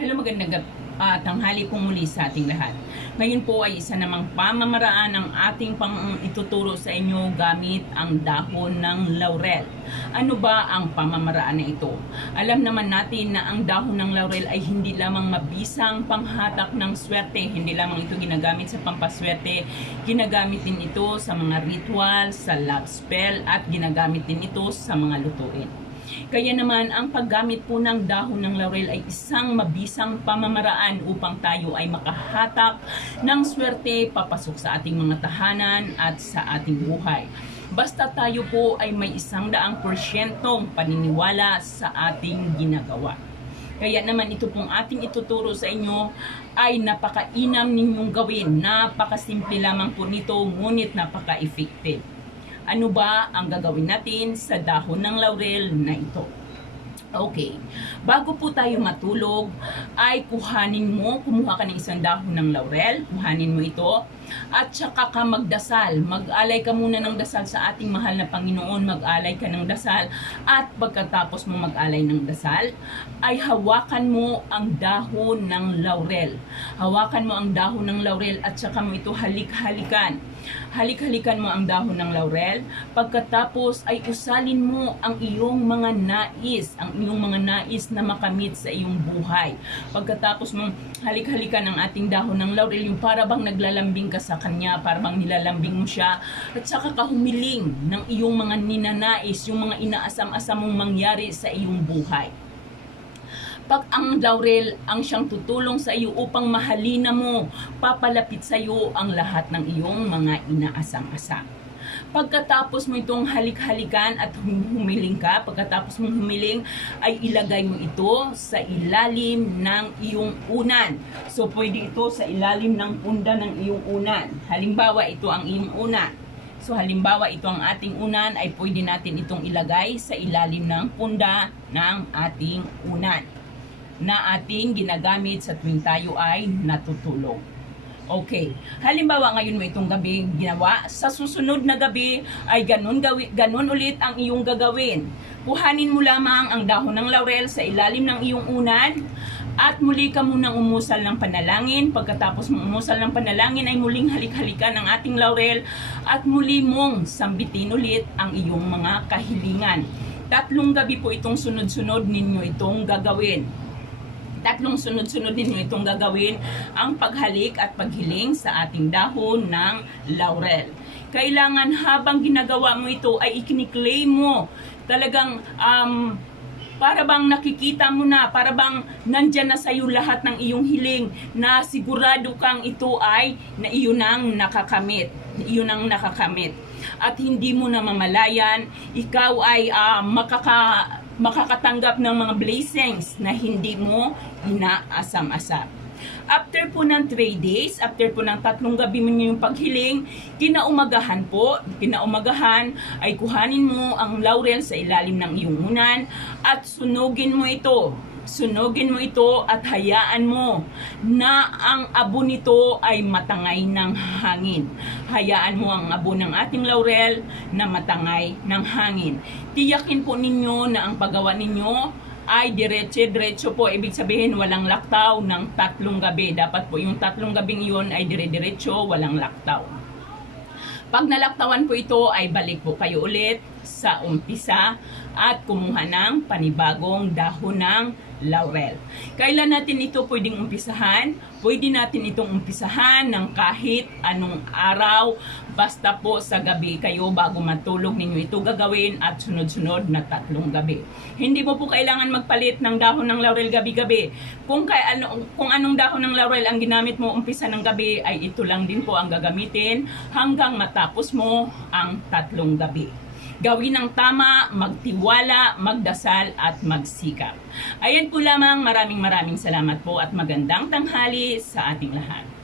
Hello, magandang gab- ah, tanghali po muli sa ating lahat. Ngayon po ay isa namang pamamaraan ng ating pang ituturo sa inyo gamit ang dahon ng laurel. Ano ba ang pamamaraan na ito? Alam naman natin na ang dahon ng laurel ay hindi lamang mabisang panghatak ng swerte, hindi lamang ito ginagamit sa pampaswerte, ginagamit din ito sa mga ritual, sa love spell, at ginagamit din ito sa mga lutuin. Kaya naman, ang paggamit po ng dahon ng laurel ay isang mabisang pamamaraan upang tayo ay makahatak ng swerte papasok sa ating mga tahanan at sa ating buhay. Basta tayo po ay may isang daang porsyentong paniniwala sa ating ginagawa. Kaya naman ito pong ating ituturo sa inyo ay napakainam ninyong gawin. Napakasimple lamang po nito, ngunit napaka-effective ano ba ang gagawin natin sa dahon ng laurel na ito. Okay. Bago po tayo matulog, ay kuhanin mo, kumuha ka ng isang dahon ng laurel, kuhanin mo ito, at saka ka magdasal. Mag-alay ka muna ng dasal sa ating mahal na Panginoon, mag-alay ka ng dasal, at pagkatapos mo mag-alay ng dasal, ay hawakan mo ang dahon ng laurel. Hawakan mo ang dahon ng laurel at saka mo ito halik-halikan. Halik-halikan mo ang dahon ng laurel. Pagkatapos ay usalin mo ang iyong mga nais, ang iyong mga nais na makamit sa iyong buhay. Pagkatapos mong halik-halikan ang ating dahon ng laurel, yung para naglalambing ka sa kanya, para bang nilalambing mo siya, at saka ka humiling ng iyong mga ninanais, yung mga inaasam-asam mong mangyari sa iyong buhay pag ang laurel ang siyang tutulong sa iyo upang mahalina mo, papalapit sa iyo ang lahat ng iyong mga inaasam-asam. Pagkatapos mo itong halik-halikan at humiling ka, pagkatapos mong humiling, ay ilagay mo ito sa ilalim ng iyong unan. So, pwede ito sa ilalim ng punda ng iyong unan. Halimbawa, ito ang iyong unan. So, halimbawa, ito ang ating unan, ay pwede natin itong ilagay sa ilalim ng punda ng ating unan na ating ginagamit sa tuwing tayo ay natutulog. Okay. Halimbawa ngayon mo itong gabi ginawa, sa susunod na gabi ay ganun, gawi, ganun ulit ang iyong gagawin. Kuhanin mo lamang ang dahon ng laurel sa ilalim ng iyong unan at muli ka munang umusal ng panalangin. Pagkatapos mong umusal ng panalangin ay muling halik-halikan ang ating laurel at muli mong sambitin ulit ang iyong mga kahilingan. Tatlong gabi po itong sunod-sunod ninyo itong gagawin tatlong sunod-sunod ninyo itong gagawin ang paghalik at paghiling sa ating dahon ng laurel. Kailangan habang ginagawa mo ito ay ikiniklaim mo. Talagang um, para bang nakikita mo na, para bang nandyan na sa'yo lahat ng iyong hiling na sigurado kang ito ay na iyon ang nakakamit. Iyon ang nakakamit. At hindi mo na mamalayan, ikaw ay uh, makaka makakatanggap ng mga blessings na hindi mo inaasam-asam. After po ng 3 days, after po ng tatlong gabi mo yung paghiling, kinaumagahan po, kinaumagahan ay kuhanin mo ang laurel sa ilalim ng iyong unan at sunugin mo ito sunugin mo ito at hayaan mo na ang abo nito ay matangay ng hangin. Hayaan mo ang abo ng ating laurel na matangay ng hangin. Tiyakin po ninyo na ang paggawa ninyo ay diretso-diretso po. Ibig sabihin, walang laktaw ng tatlong gabi. Dapat po yung tatlong gabing iyon ay dire-diretso, walang laktaw. Pag nalaktawan po ito, ay balik po kayo ulit sa umpisa at kumuha ng panibagong dahon ng laurel. Kailan natin ito pwedeng umpisahan? Pwede natin itong umpisahan ng kahit anong araw, basta po sa gabi kayo bago matulog ninyo ito gagawin at sunod-sunod na tatlong gabi. Hindi mo po kailangan magpalit ng dahon ng laurel gabi-gabi. Kung, kay, ano, kung anong dahon ng laurel ang ginamit mo umpisa ng gabi, ay ito lang din po ang gagamitin hanggang matapos mo ang tatlong gabi. Gawin ang tama, magtiwala, magdasal at magsikap. Ayan po lamang, maraming maraming salamat po at magandang tanghali sa ating lahat.